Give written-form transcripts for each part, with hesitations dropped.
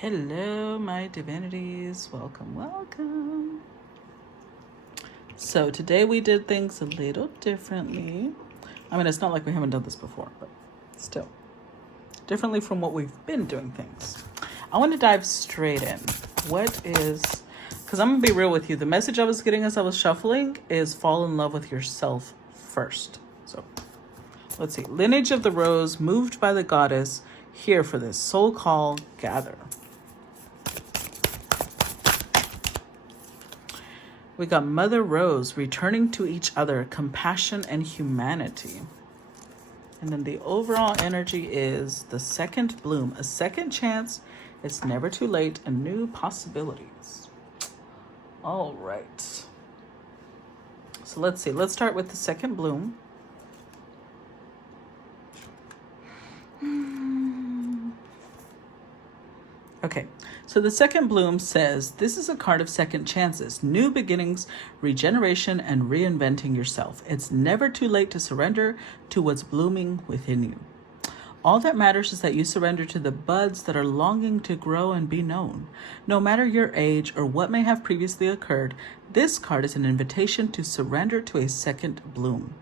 Hello, my divinities. Welcome, welcome. So today we did things a little differently. I mean, it's not like we haven't done this before, but still. Differently from what we've been doing things. I want to dive straight in. Because I'm going to be real with you. The message I was getting as I was shuffling is fall in love with yourself first. So let's see. Lineage of the Rose, moved by the goddess, here for this soul call, gather. We got Mother Rose, returning to each other, compassion and humanity. And then the overall energy is the second bloom, a second chance. It's never too late, and new possibilities. All right. So let's see. Let's start with the second bloom. Okay, so the second bloom says, this is a card of second chances, new beginnings, regeneration, and reinventing yourself. It's never too late to surrender to what's blooming within you. All that matters is that you surrender to the buds that are longing to grow and be known. No matter your age or what may have previously occurred, this card is an invitation to surrender to a second bloom,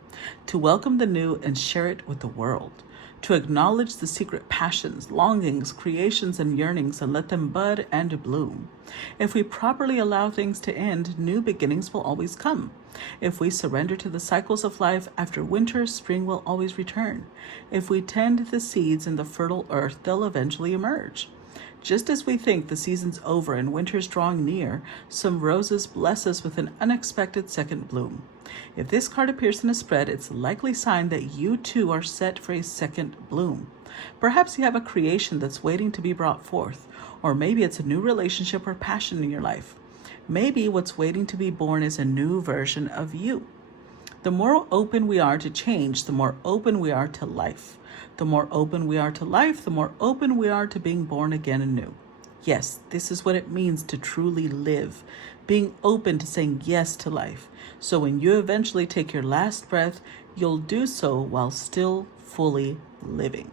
to welcome the new and share it with the world, to acknowledge the secret passions, longings, creations, and yearnings, and let them bud and bloom. If we properly allow things to end, new beginnings will always come. If we surrender to the cycles of life, after winter, spring will always return. If we tend the seeds in the fertile earth, they'll eventually emerge. Just as we think the season's over and winter's drawing near, some roses bless us with an unexpected second bloom. If this card appears in a spread, it's a likely sign that you too are set for a second bloom. Perhaps you have a creation that's waiting to be brought forth, or maybe it's a new relationship or passion in your life. Maybe what's waiting to be born is a new version of you. The more open we are to change, the more open we are to life. The more open we are to life, the more open we are to being born again anew. Yes, this is what it means to truly live, being open to saying yes to life. So when you eventually take your last breath, you'll do so while still fully living.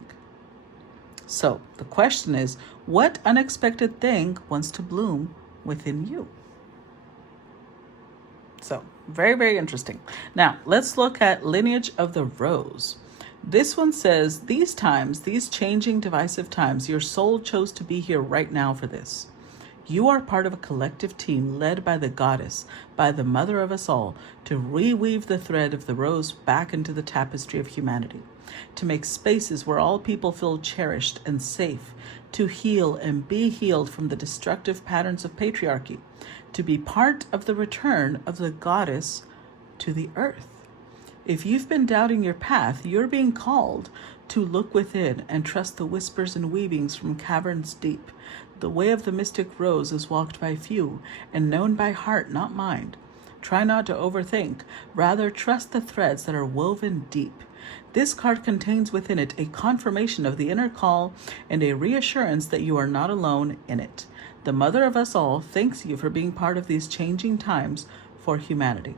So the question is, what unexpected thing wants to bloom within you? So very, very interesting. Now let's look at Lineage of the Rose. This one says, these times, these changing divisive times, your soul chose to be here right now for this. You are part of a collective team led by the goddess, by the mother of us all, to reweave the thread of the rose back into the tapestry of humanity, to make spaces where all people feel cherished and safe, to heal and be healed from the destructive patterns of patriarchy, to be part of the return of the goddess to the earth. If you've been doubting your path, you're being called to look within and trust the whispers and weavings from caverns deep. The way of the mystic rose is walked by few and known by heart, not mind. Try not to overthink. Rather, trust the threads that are woven deep. This card contains within it a confirmation of the inner call and a reassurance that you are not alone in it. The mother of us all thanks you for being part of these changing times for humanity.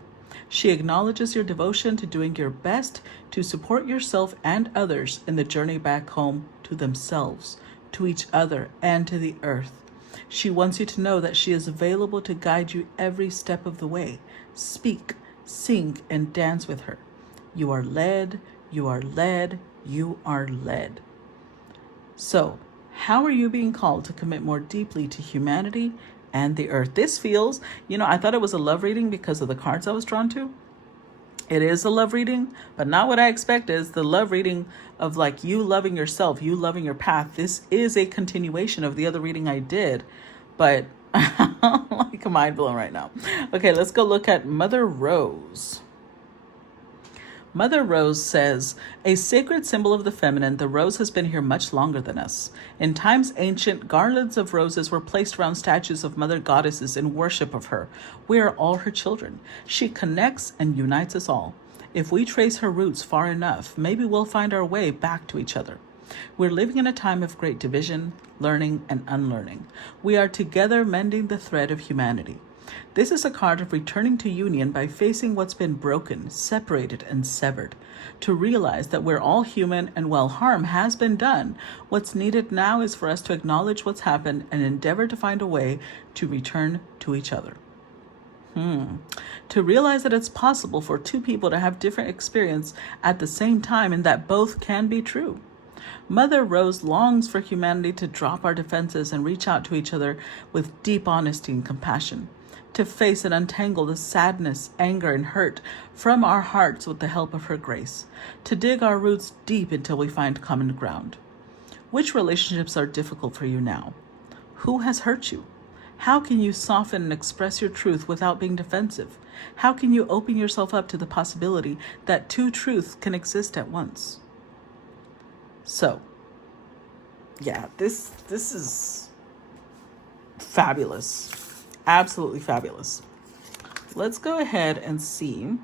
She acknowledges your devotion to doing your best to support yourself and others in the journey back home to themselves, to each other, and to the earth. She wants you to know that she is available to guide you every step of the way. Speak, sing, and dance with her. You are led, you are led, you are led. So, how are you being called to commit more deeply to humanity and the earth? This feels, I thought it was a love reading because of the cards I was drawn to. It is a love reading, but not what I expect is the love reading of like you loving yourself, you loving your path. This is a continuation of the other reading I did, but I'm like mind blown right now. Okay, let's go look at Mother Rose. Mother Rose says, a sacred symbol of the feminine, the rose has been here much longer than us. In times ancient, garlands of roses were placed around statues of mother goddesses in worship of her. We are all her children. She connects and unites us all. If we trace her roots far enough, maybe we'll find our way back to each other. We're living in a time of great division, learning, and unlearning. We are together mending the thread of humanity. This is a card of returning to union by facing what's been broken, separated, and severed. To realize that we're all human and while harm has been done, what's needed now is for us to acknowledge what's happened and endeavor to find a way to return to each other. To realize that it's possible for two people to have different experience at the same time and that both can be true. Mother Rose longs for humanity to drop our defenses and reach out to each other with deep honesty and compassion, to face and untangle the sadness, anger, and hurt from our hearts with the help of her grace, to dig our roots deep until we find common ground. Which relationships are difficult for you now? Who has hurt you? How can you soften and express your truth without being defensive? How can you open yourself up to the possibility that two truths can exist at once? So, yeah, this is fabulous. Absolutely fabulous. Let's go ahead and see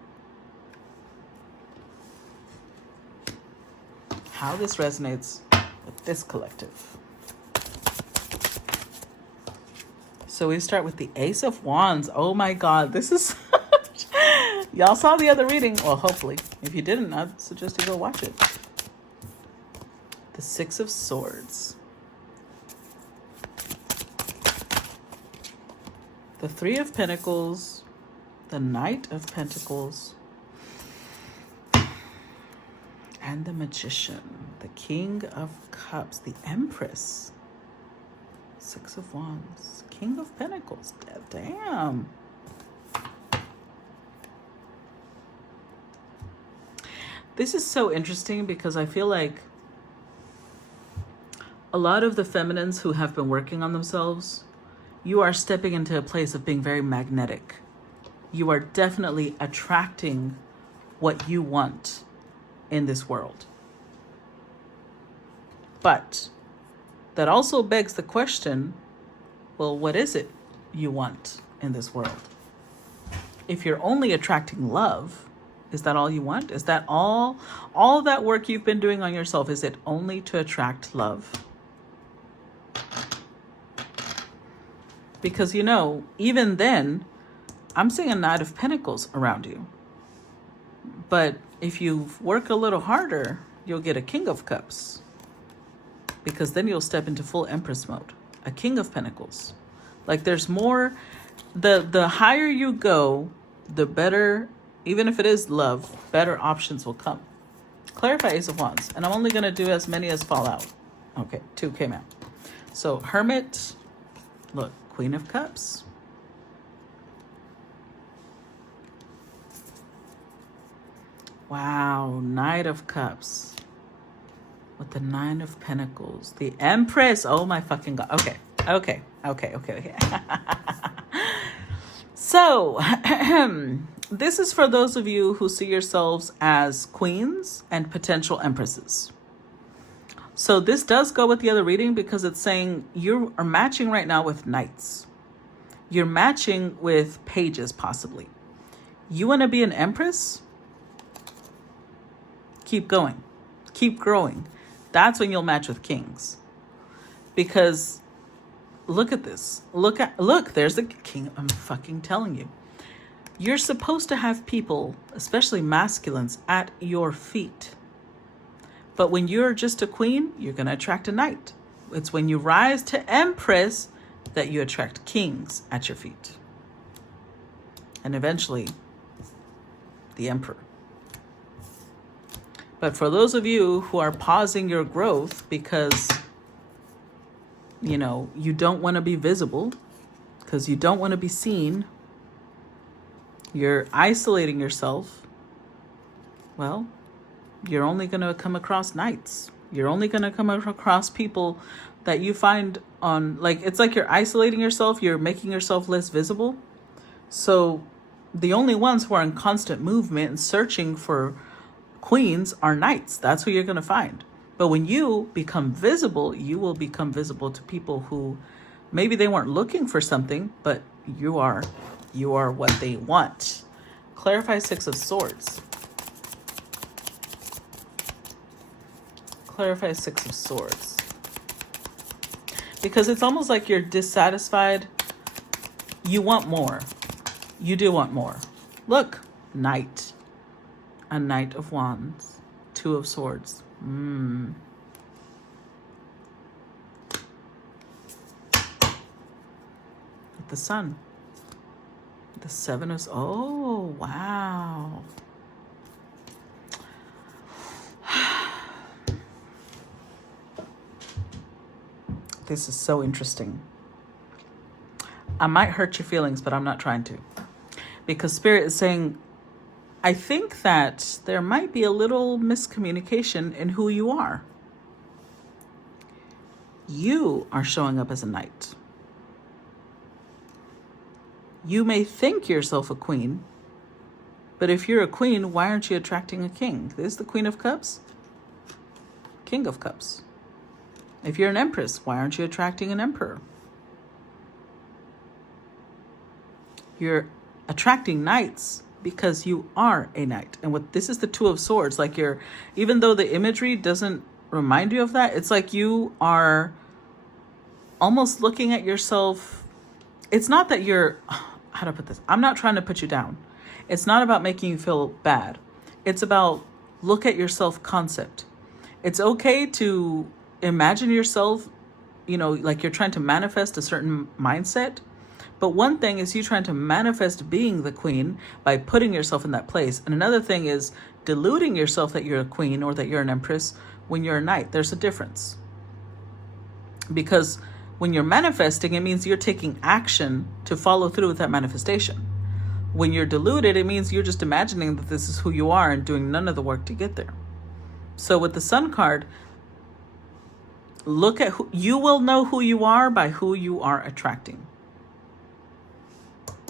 how this resonates with this collective. So we start with the Ace of Wands. Oh my God, this is y'all saw the other reading. Well, hopefully. If you didn't, I'd suggest you go watch it. The Six of Swords. The Three of Pentacles. The Knight of Pentacles. And the Magician. The King of Cups. The Empress. Six of Wands. King of Pentacles. Damn. This is so interesting because I feel like a lot of the feminines who have been working on themselves, you are stepping into a place of being very magnetic. You are definitely attracting what you want in this world. But that also begs the question, well, what is it you want in this world? If you're only attracting love, is that all you want? Is that all that work you've been doing on yourself, is it only to attract love? Because, you know, even then, I'm seeing a Knight of Pentacles around you. But if you work a little harder, you'll get a King of Cups. Because then you'll step into full Empress mode. A King of Pentacles. Like there's more, the higher you go, the better, even if it is love, better options will come. Clarify Ace of Wands. And I'm only going to do as many as fall out. Okay, 2 came out. So Hermit, look, Queen of Cups. Wow, Knight of Cups. With the Nine of Pentacles. The Empress. Oh my fucking God. Okay. So, this is for those of you who see yourselves as queens and potential empresses. So this does go with the other reading because it's saying you are matching right now with knights. You're matching with pages, possibly. You want to be an empress? Keep going. Keep growing. That's when you'll match with kings. Because look at this. Look, there's the king. I'm fucking telling you. You're supposed to have people, especially masculines, at your feet. But when you're just a queen, you're going to attract a knight. It's when you rise to empress that you attract kings at your feet. And eventually, the emperor. But for those of you who are pausing your growth because, you know, you don't want to be visible, because you don't want to be seen, you're isolating yourself, well, you're only going to come across knights. You're only going to come across people that you find on, like, it's like you're isolating yourself. You're making yourself less visible. So the only ones who are in constant movement and searching for queens are knights. That's who you're going to find. But when you become visible, you will become visible to people who maybe they weren't looking for something, but you are what they want. Clarify Six of Swords. Clarify Six of Swords. Because it's almost like you're dissatisfied You want more. You do want more. Look, Knight. A Knight of Wands. Two of Swords. The Sun. The Seven of... Oh, wow. This is so interesting. I might hurt your feelings, but I'm not trying to. Because Spirit is saying, I think that there might be a little miscommunication in who you are. You are showing up as a knight. You may think yourself a queen, but if you're a queen, why aren't you attracting a king? This is the Queen of Cups, King of Cups. If you're an empress, why aren't you attracting an emperor? You're attracting knights because you are a knight. And what this is the Two of Swords, like you're, even though the imagery doesn't remind you of that, it's like you are almost looking at yourself. It's not that you're, how to put this? I'm not trying to put you down. It's not about making you feel bad. It's about look at your self-concept. It's okay to imagine yourself, like you're trying to manifest a certain mindset. But one thing is you trying to manifest being the queen by putting yourself in that place. And another thing is deluding yourself that you're a queen or that you're an empress when you're a knight. There's a difference. Because when you're manifesting, it means you're taking action to follow through with that manifestation. When you're deluded, it means you're just imagining that this is who you are and doing none of the work to get there. So with the Sun card, look at who you will know who you are by who you are attracting.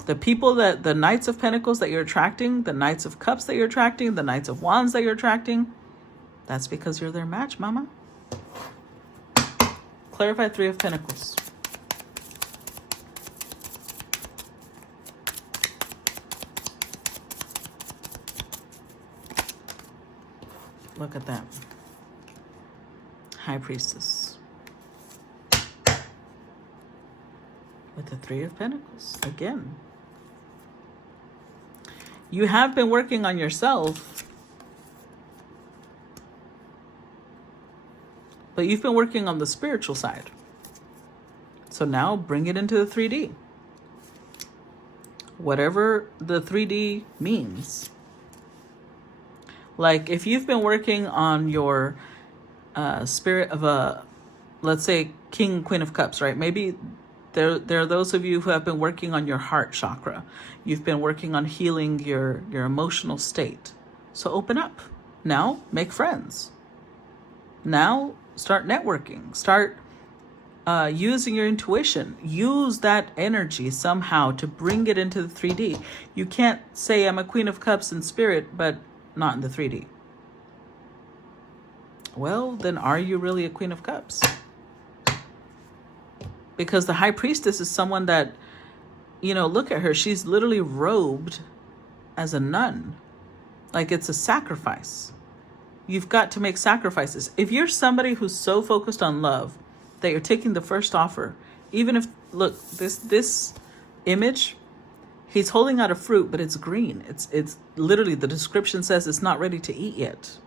The people that the Knights of Pentacles that you're attracting, the Knights of Cups that you're attracting, the Knights of Wands that you're attracting, that's because you're their match, mama. Clarify Three of Pentacles. Look at that. High Priestess. With the Three of Pentacles. Again. You have been working on yourself, but you've been working on the spiritual side. So now bring it into the 3D. Whatever the 3D means. Like if you've been working on your spirit of a, let's say, King, Queen of Cups, right? Maybe there are those of you who have been working on your heart chakra. You've been working on healing your emotional state. So open up. Now make friends. Now start networking. Start using your intuition. Use that energy somehow to bring it into the 3D. You can't say I'm a Queen of Cups in spirit, but not in the 3D. Well, then are you really a Queen of Cups? Because the High Priestess is someone that, look at her. She's literally robed as a nun. Like it's a sacrifice. You've got to make sacrifices. If you're somebody who's so focused on love that you're taking the first offer, even if, look, this image, he's holding out a fruit, but it's green. It's literally, the description says it's not ready to eat yet.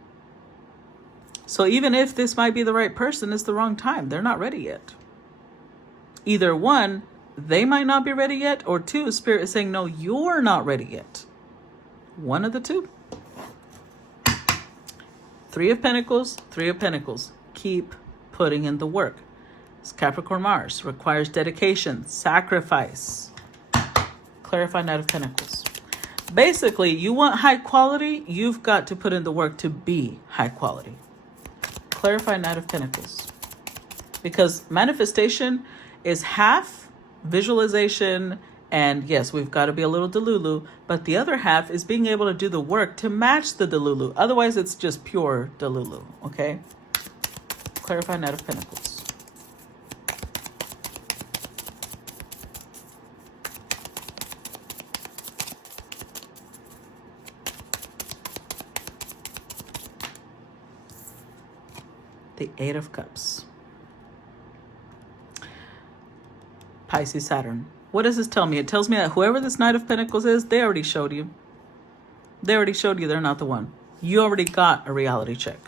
So even if this might be the right person, it's the wrong time. They're not ready yet. Either one, they might not be ready yet, or two, Spirit is saying, no, you're not ready yet. One of the two. Three of Pentacles, Three of Pentacles. Keep putting in the work. It's Capricorn Mars. Requires dedication, sacrifice. Clarify Knight of Pentacles. Basically, you want high quality, you've got to put in the work to be high quality. Clarify Knight of Pentacles. Because manifestation is half visualization, and yes, we've got to be a little delulu, but the other half is being able to do the work to match the delulu. Otherwise, it's just pure delulu, okay? Clarify Knight of Pentacles. The Eight of Cups. Pisces, Saturn. What does this tell me? It tells me that whoever this Knight of Pentacles is, they already showed you. They already showed you they're not the one. You already got a reality check.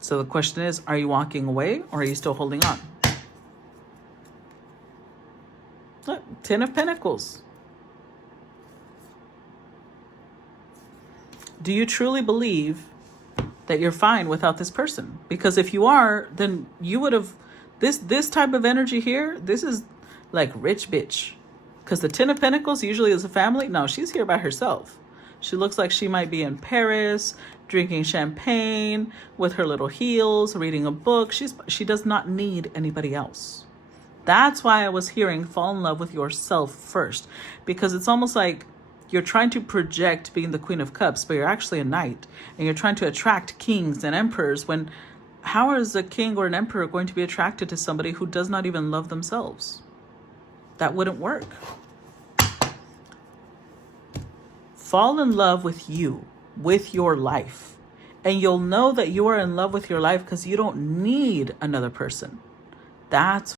So the question is, are you walking away or are you still holding on? Look, 10 of Pentacles. Do you truly believe that you're fine without this person? Because if you are, then you would have, this type of energy here, this is like rich bitch. Because the 10 of Pentacles usually is a family. No, she's here by herself. She looks like she might be in Paris, drinking champagne with her little heels, reading a book. She does not need anybody else. That's why I was hearing fall in love with yourself first. Because it's almost like you're trying to project being the Queen of Cups, but you're actually a knight. And you're trying to attract kings and emperors when how is a king or an emperor going to be attracted to somebody who does not even love themselves? That wouldn't work. Fall in love with you, with your life. And you'll know that you are in love with your life because you don't need another person. That's